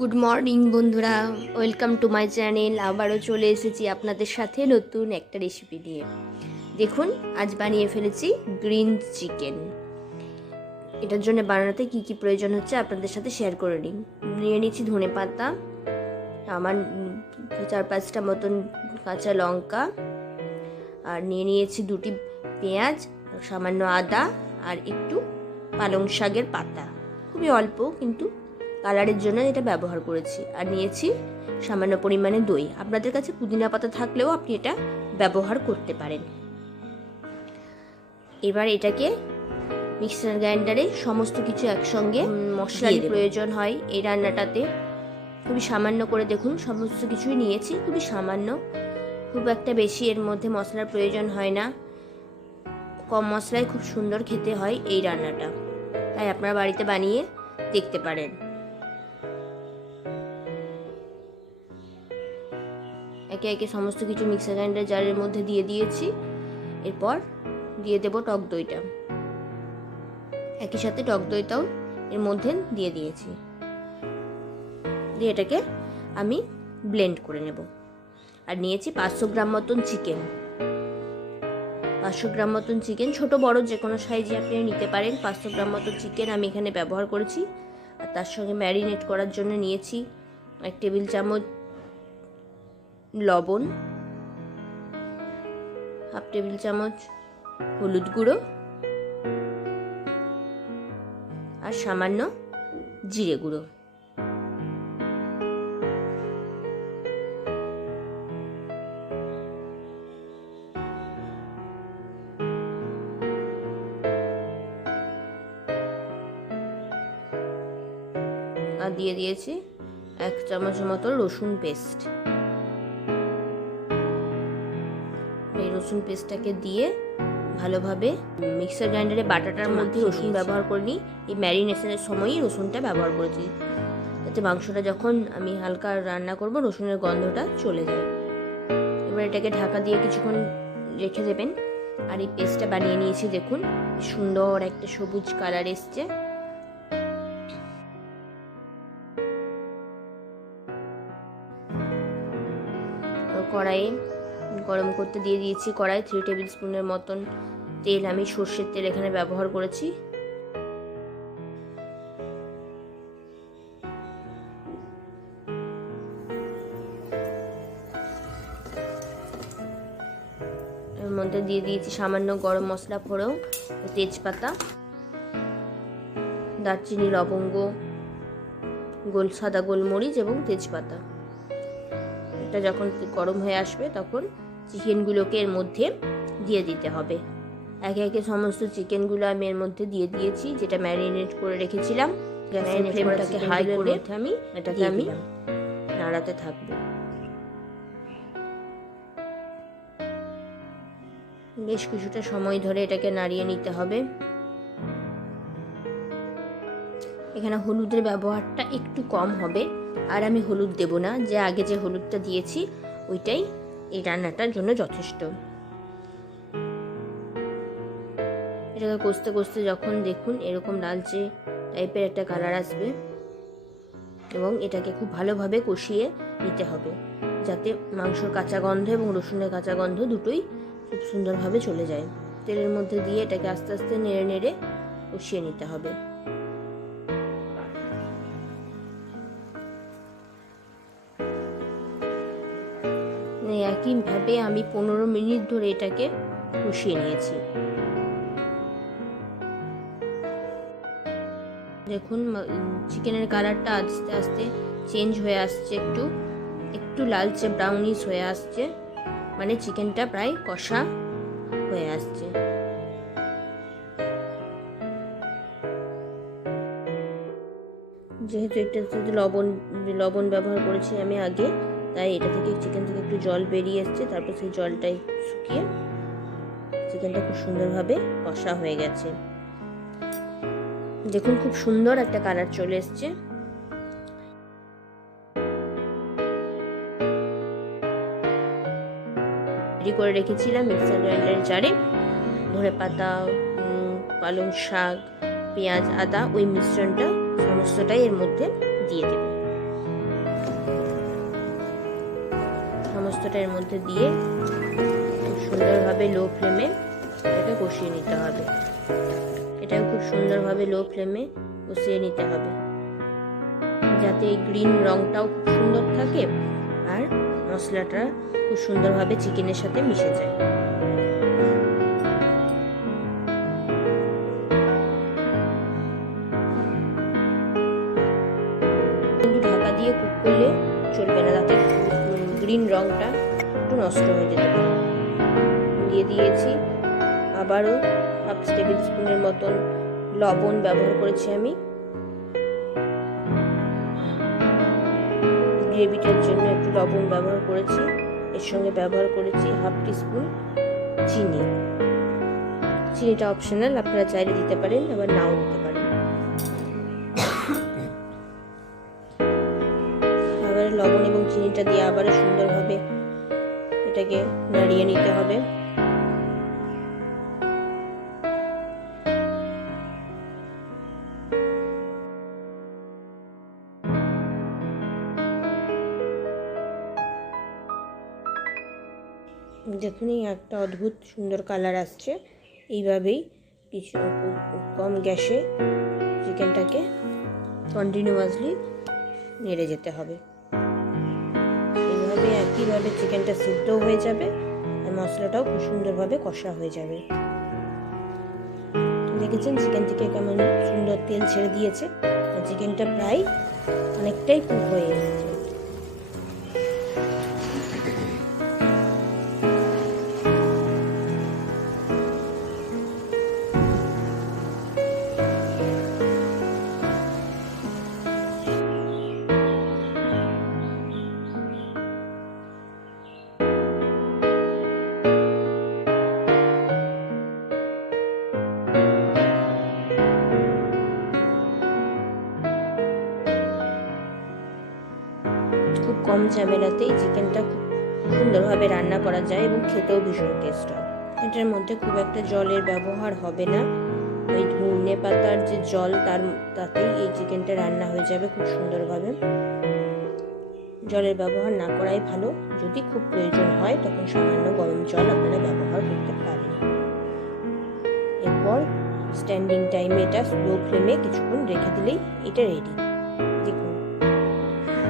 Good morning বন্ধুরা। Welcome to my channel আবারও চলে এসেছি আপনাদের সাথে নতুন একটা রেসিপি নিয়ে। দেখুন, আজ বানিয়ে ফেলেছি গ্রিন চিকেন এটার জন্য বানাতে কি কি প্রয়োজন হচ্ছে আপনাদের সাথে শেয়ার করে নিই। নিয়ে নিচ্ছি ধনে পাতা, আমার চার পাঁচটা মতন কাঁচা লঙ্কা, আর নিয়ে নিয়েছি দুটি পেঁয়াজ, সামান্য আদা, আর একটু পালং শাকের পাতা। খুবই অল্প, কিন্তু কালারের জন্য এটা ব্যবহার করেছি। আর নিয়েছি সামান্য পরিমাণে দই। আপনাদের কাছে পুদিনা পাতা থাকলেও আপনি এটা ব্যবহার করতে পারেন। এবার এটাকে মিক্সার গ্রাইন্ডারে সমস্ত কিছু একসঙ্গে মশলার প্রয়োজন হয় এই রান্নাটাতে। খুবই সামান্য করে দেখুন সমস্ত কিছুই নিয়েছি খুবই সামান্য। খুব একটা বেশি এর মধ্যে মশলার প্রয়োজন হয় না। কম মশলায় খুব সুন্দর খেতে হয় এই রান্নাটা। তাই আপনারা বাড়িতে বানিয়ে দেখতে পারেন। একে একে সমস্ত কিছু মিক্সার গ্রাইন্ডার জারের মধ্যে দিয়ে দিয়েছি। এরপর দিয়ে দেব টক দইটা। একই সাথে টক দইটাও এর মধ্যে দিয়ে দিয়েছি। দিয়ে এটাকে আমি ব্লেন্ড করে নেব। আর নিয়েছি পাঁচশো গ্রাম মতন চিকেন। পাঁচশো গ্রাম মতন চিকেন, ছোট, বড়, যে কোনো সাইজে আপনি নিতে পারেন। পাঁচশো গ্রাম মতন চিকেন আমি এখানে ব্যবহার করেছি। আর তার সঙ্গে ম্যারিনেট করার জন্য নিয়েছি এক টেবিল চামচ লবণ, হাফ টেবিল চামচ হলুদ গুঁড়ো আর সামান্য জিরে গুঁড়ো। আর দিয়ে দিয়েছি এক চামচ মতো রসুন পেস্ট। রসুন পেস্টটাকে দিয়ে ভালোভাবে মিক্সার গ্রাইন্ডারে বাটাটার মধ্যে রসুন ব্যবহার করিনি এই ম্যারিনেশনের সময়ই রসুনটা ব্যবহার করেছি যাতে মাংসটা যখন আমি হালকা রান্না করব রসুনের গন্ধটা চলে যায়। এবার এটাকে ঢাকা দিয়ে কিছুক্ষণ রেখে দেবেন। আর এই পেস্টটা বানিয়ে নিয়েছি দেখুন। সুন্দর একটা সবুজ কালার এসছে। কড়াইয়ে গরম করতে দিয়ে দিয়েছি কড়াই থ্রি টেবিল স্পুনের মতন তেল। আমি সর্ষের তেল এখানে ব্যবহার করেছি। এর মধ্যে দিয়ে দিয়েছি সামান্য গরম মশলা ফোড়ন, তেজপাতা, দারচিনি, লবঙ্গ, গোল, সাদা গোলমরিচ এবং তেজপাতা। এটা যখন গরম হয়ে আসবে তখন চিকেনগুলোকে এর মধ্যে দিয়ে দিতে হবে। একে একে সমস্ত চিকেনগুলো আমি এর মধ্যে দিয়ে দিয়েছি যেটা ম্যারিনেট করে রেখেছিলাম। গ্যাসের ফ্লেমটাকে হাই করে আমি এটাকে আমি নাড়াতে থাকব। বেশ কিছুটা সময় ধরে এটাকে নাড়িয়ে নিতে হবে। এখানে হলুদের ব্যবহারটা একটু কম হবে। আর আমি হলুদ দেব না। যে আগে যে হলুদটা দিয়েছি ওইটাই এই রান্নাটার জন্য যথেষ্ট। এটাকে কষতে কষতে যখন দেখুন এরকম লালচে টাইপের একটা কালার আসবে এবং এটাকে খুব ভালোভাবে কষিয়ে নিতে হবে যাতে মাংসর কাঁচা গন্ধ এবং রসুনের কাঁচা গন্ধ দুটোই খুব সুন্দরভাবে চলে যায়। তেলের মধ্যে দিয়ে এটাকে আস্তে আস্তে নেড়ে নেড়ে কষিয়ে নিতে হবে। একইভাবে আমি পনেরো মিনিট ধরে এটাকে কষিয়ে নিয়েছি। দেখুন চিকেনের কালারটা আস্তে আস্তে চেঞ্জ হয়ে আসছে একটু। একটু লালচে ব্রাউনিশ হয়ে আসছে। মানে চিকেনটা প্রায় কষা হয়ে আসছে। যেহেতু এটাতে লবণ লবণ ব্যবহার করেছি আমি আগে তাই এটা থেকে চিকেন থেকে একটু জল বেরিয়ে এসছে, তারপর সেই জলটাই শুকিয়ে চিকেনটা খুব সুন্দরভাবে কষা হয়ে গেছে। দেখুন খুব সুন্দর একটা কালার চলে এসছে। করে রেখেছিলাম মিক্সার গ্রাইন্ডারের জারে। ধনে পাতা পালং শাক, পেঁয়াজ, আদা, ওই মিশ্রণটা সমস্তটাই এর মধ্যে দিয়ে দেব। পোস্তটা এর মধ্যে দিয়ে খুব সুন্দরভাবে লো ফ্লেমে এটাকে কষিয়ে নিতে হবে। এটা খুব সুন্দরভাবে লো ফ্লেমে কষিয়ে নিতে হবে। যাতে এই গ্রিন রংটাও খুব সুন্দর থাকে আর মশলাটা খুব সুন্দরভাবে চিকেনের সাথে মিশে যায়। ঢাকা দিয়ে কুক করলে চলবে না গ্রিন রংটা একটু নষ্ট হয়ে যেতে পারে। দিয়ে দিয়েছি আবারও হাফ টেবিল স্পুনের মতন লবণ ব্যবহার করেছি আমি। গ্রেভিটার জন্য একটু লবণ ব্যবহার করেছি। এর সঙ্গে ব্যবহার করেছি হাফ টিস্পুন চিনি। চিনিটা অপশনাল, আপনারা চাইলে দিতে পারেন, আবার নাও দিতে পারেন। চিনিটা দিয়ে আবারও সুন্দরভাবে এটাকে নাড়িয়ে নিতে হবে। দেখুন, এই একটা অদ্ভুত সুন্দর কালার আসছে। এইভাবেই কিছু কম গ্যাসে চিকেনটাকে কন্টিনিউয়াসলি নেড়ে যেতে হবে। একইভাবে চিকেনটা সিদ্ধ হয়ে যাবে আর মশলাটাও খুব সুন্দরভাবে কষা হয়ে যাবে। দেখেছেন চিকেন থেকে কেমন সুন্দর তেল ছেড়ে দিয়েছে। আর চিকেনটা প্রায় অনেকটাই কুক হয়ে এসেছে কম ঝামেলাতেই চিকেনটা খুব সুন্দরভাবে রান্না করা যায় এবং খেতেও ভীষণ টেস্ট হয়। এটার মধ্যে খুব একটা জলের ব্যবহার হবে না। ওই ধনে পাতার যে জল, তার তাতেই এই চিকেনটা রান্না হয়ে যাবে খুব সুন্দরভাবে। জলের ব্যবহার না করাই ভালো। যদি খুব প্রয়োজন হয়, তখন সামান্য গরম জল আপনারা ব্যবহার করতে পারেন। এরপর স্ট্যান্ডিং টাইমে এটা স্লো ফ্লেমে কিছুক্ষণ রেখে দিলেই এটা রেডি দেখুন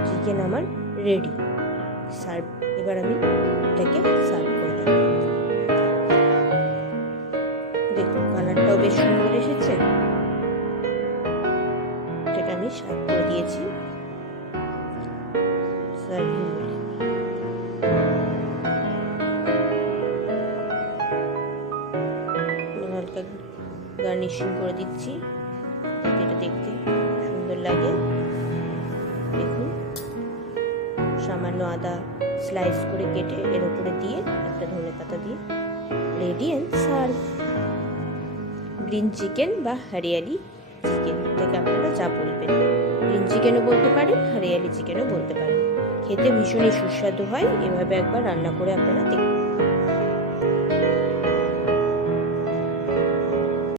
চিকেন আমার রেডি সার্ভ এবার আমি এটাকে সার্ভ করে দেব দেখুন কালারটাও বেশ সুন্দর এসেছে। এটাকে আমি সার্ভ করে দিয়েছি। হালকা গার্নিশিং করে দিচ্ছি। এটা দেখতে সুন্দর লাগে। দেখুন। সামান্য আদা স্লাইস করে কেটে এর উপরে দিয়ে একটা ধনে পাতা দিয়ে ready and serve green chicken বা হরিয়ালি চিকেন এটাকে আপনারা যা বলবেন। গ্রিন চিকেনও বলতে পারেন, হরিয়ালি চিকেনও বলতে পারেন। খেতে ভীষণই সুস্বাদু হয়, এভাবে একবার রান্না করে আপনারা দেখুন।